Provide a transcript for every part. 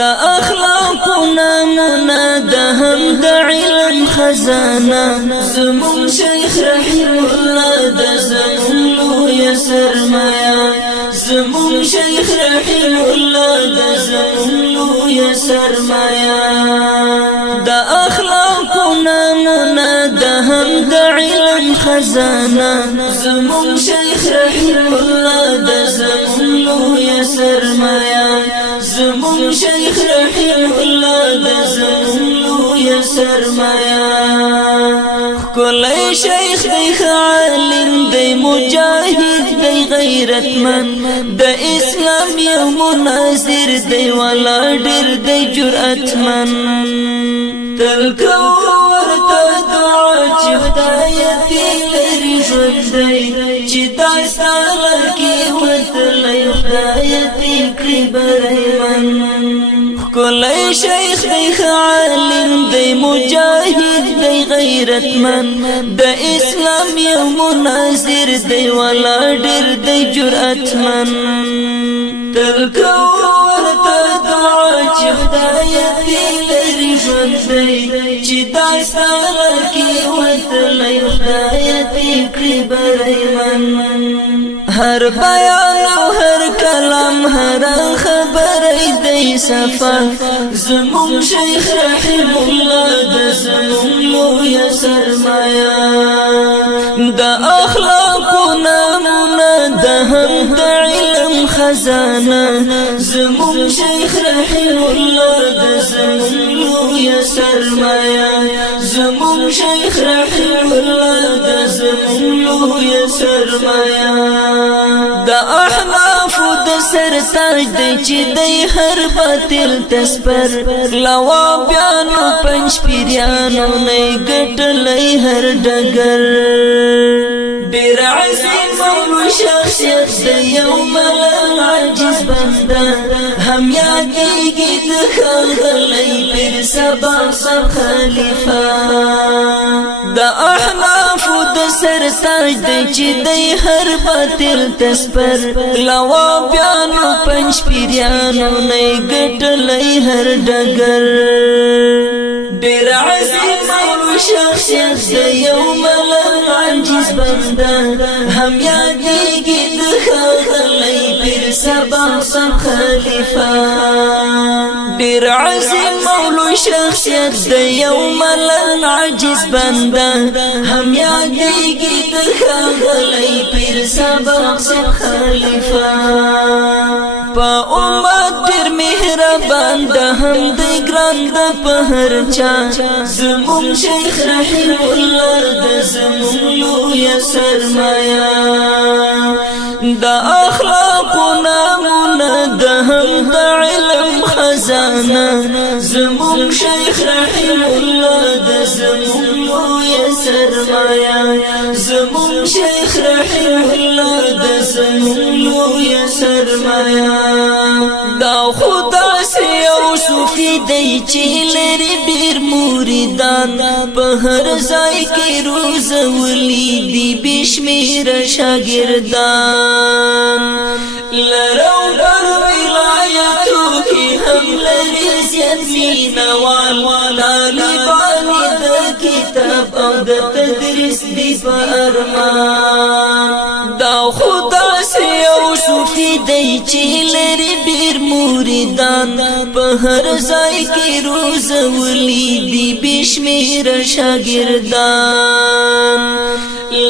دا اخلاقنا منا دا هم دا علم خزانه زمون شیخ رحم الله دا زمون لوی سرمایا زمون شیخ رحم الله دا زمون لوی سرمایا دا اخلاقنا منا دا هم دا علم خزانه زمون شیخ رحم الله دا زمون لوی سرمایا زمون شیخ رحم الله دا زمون لوی سرمایا کلی شیخ دی عالم دی مجاهد دی غیرتمن د اسلام یو مناظر دی ولا ډیر دی جرأتمن تل کور ته دعا چې خدای دې لري ژوند دی چې داستا لکه وتلی خدای دې کړي بریمن کلی شیخ دی عالم دی مجاهد دی غیرتمن د اسلام یو مناظر دی ولا ډیر دی جرأتمن تل کور ته دعا چې خدای دې لري ژوند دی چې داستا لکه وتلی خدای دې کړي بریمن هر بیان او هر کلام هر خبر دی صفا زمون شیخ رحم الله د زمون لوی سرمایا دا اخلاقنا منا دا هم دا علم خزانه زمون شیخ رحم الله د زمون لوی سرمایا زمون شیخ رحم الله د زمون لوی سرمایا دا احناف د سر تاج دی چې دی هر باطل تسپر لوا بیانو پنج پیریانو نه ګټلې هر ډګر ډیر عظیم او شخصیت دی یو ملل عاجز بنده هم یادېږي د ښاغلی پیر سبا صاحب خلیفه دا احناف د سر تاج دی چې دی هر باطل تسپر لوا بیانو پنج پیریانو نه ګټلې هر ډګر ډیر عظیم او شخصیت دی یو ملل عاجز بنده هم یادېږي د ښاغلی پیر سبا صاحب خلیفه ډیر عظیم او شخصیت دی یو ملل عاجز بنده هم یادېږي د ښاغلی پیر سبا صاحب خلیفه په امت ډیر مهربان ده هم دی ګران ده په هر چا زمون شیخ رحم الله د زمون لوی سرمایا دا اخلاقنا منا ده هم د علم خزانه زمون شیخ رحم الله د زمون لوی سرمایا زمون شیخ رحم الله د زمون لوی سرمایا دا خدا سی او صوفی دی چې لري ډیر مریدان په هر ځای کې روزولي دي بشمیر شاګردان لرو بر ولایتو کې هم لري زیات مینوال طالبان د کتاب او د تدریس دی په ارمان دا خدا سی او صوفی دی چې لري ډیر مریدان په هر ځای کې روزولي دي بشمیر شاګردان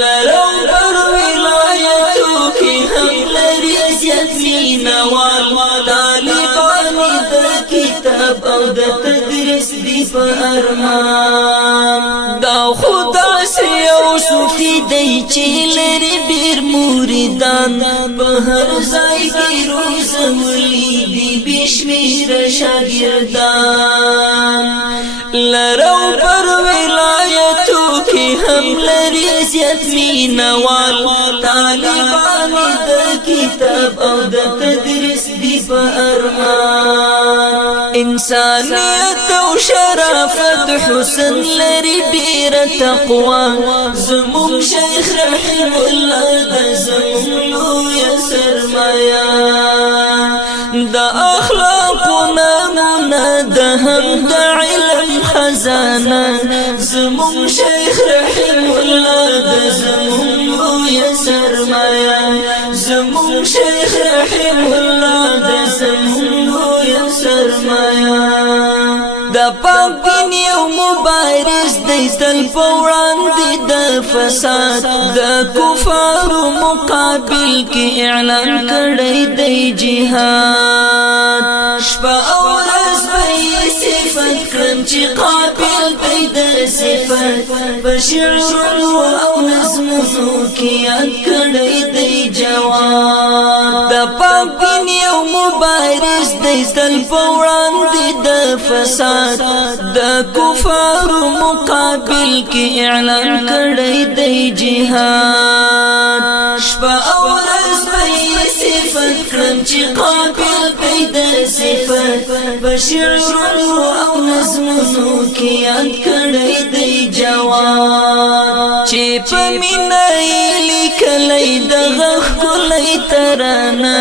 لرو بر ولایتو کې هم لري زیات مینوال طالبان د کتاب او د تدریس دی په ارمان دا خدا سی او صوفی دی چې لري ډیر مریدان په هر ځای کې روزولي دي بشمیر شاګردان لرو پر ولایتو کې هم لري زیات مینوال طالبان د کتاب او د تدریس دی په ارمان انسانیت او شرافت حسن لري ډیر تقوا زمون شیخ رحم الله د زمون لوی سرمایا دا اخلاقنا د هم د علم خزانه زمون شیخ رحم الله د زمون لوی سرمایا زمون شیخ رحم الله د زمون لوی سرمایا دا پاک دین یو مبارز دی تل پوراندې د فساد د کفارو مقابل کې اعلان کړی دی جهاد شپه او ورځ به صفت کړم چې قابل دی د صفت په شعرونو او نظمونو کې یاد کړی دی جواد د پاک دین یو مبارز دی تل پوراندې د فساد د کفارو مقابل کې اعلان کړی دی جهاد شپه او ورځ به صفت کړم چې قابل دی د صفت په شعرونو او نظمونو کې یاد کړی دی جواد چې په مینه لیکلی دغه ښکلی ترانه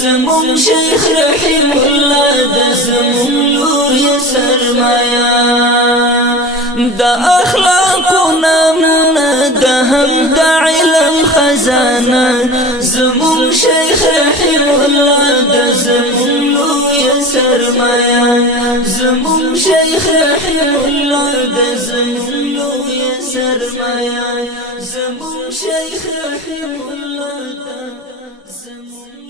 زمون شیخ رحم الله د زمون لوی سرمایا د اخلاقو نمونه د هم د علم خزانه زمون شیخ رحم الله د زمون لوی سرمایا زمون شیخ رحم الله د زمون لوی سرمایا زمون شیخ رحم الله د زمون